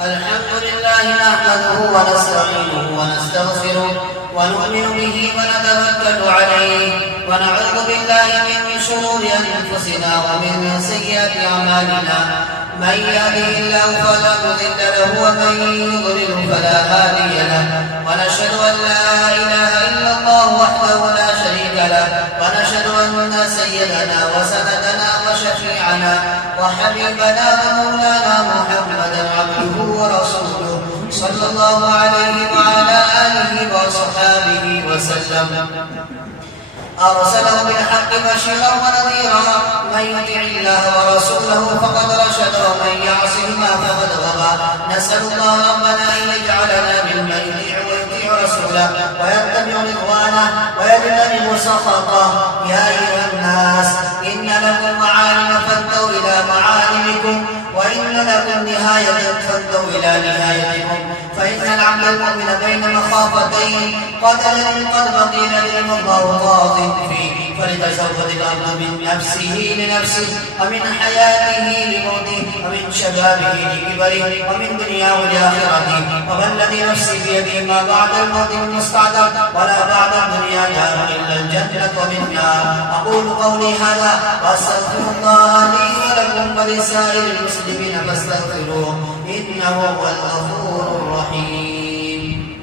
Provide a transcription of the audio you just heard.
الحمد لله نحمده ونستعينه ونستغفره ونؤمن به ونتوكل عليه ونعوذ بالله من شرور أنفسنا ومن سيئات أعمالنا. من يهده الله فلا مضل له ومن يضلل فلا هادي له. ونشهد أن لا إله إلا الله وحده لا شريك له. ونشهد أن سيدنا وسندنا وشفيعنا وحبيبنا ومولانا محمدا عبده ورسوله صلى الله عليه وعلى آله وصحابه وسلم. أرسله بالحق بشيرا ونذيرا. من يطع الله ورسوله فقد رشد ومن يعصهما فقد غوى. نسأل الله ربنا أن يجعلنا ممن يطيع رسوله ويتبع رضوانه ويجتنب سخطه. يا أيها الناس إن لكم معالم فانتهوا إلى معالمكم، وإن لكم نهاية فانتهوا إلى نهايتكم. فإن العبد المؤمن بين مخافتين قد بقي لديهم الله راض فيه، فلتزود الأرض من نفسه لنفسه، ومن حياته لموته، ومن شبابه لكبره، ومن دنياه لآخرته. وبالذي نفسي بيده ما بعد الموت المستعدل، ولا بعد الدنيا دار إلا الجنة ومن نار. أقول قولي هذا وأستغفر الله لي ولكم ولسائر المسلمين فاستغفروه إنه هو الغفور الرحيم.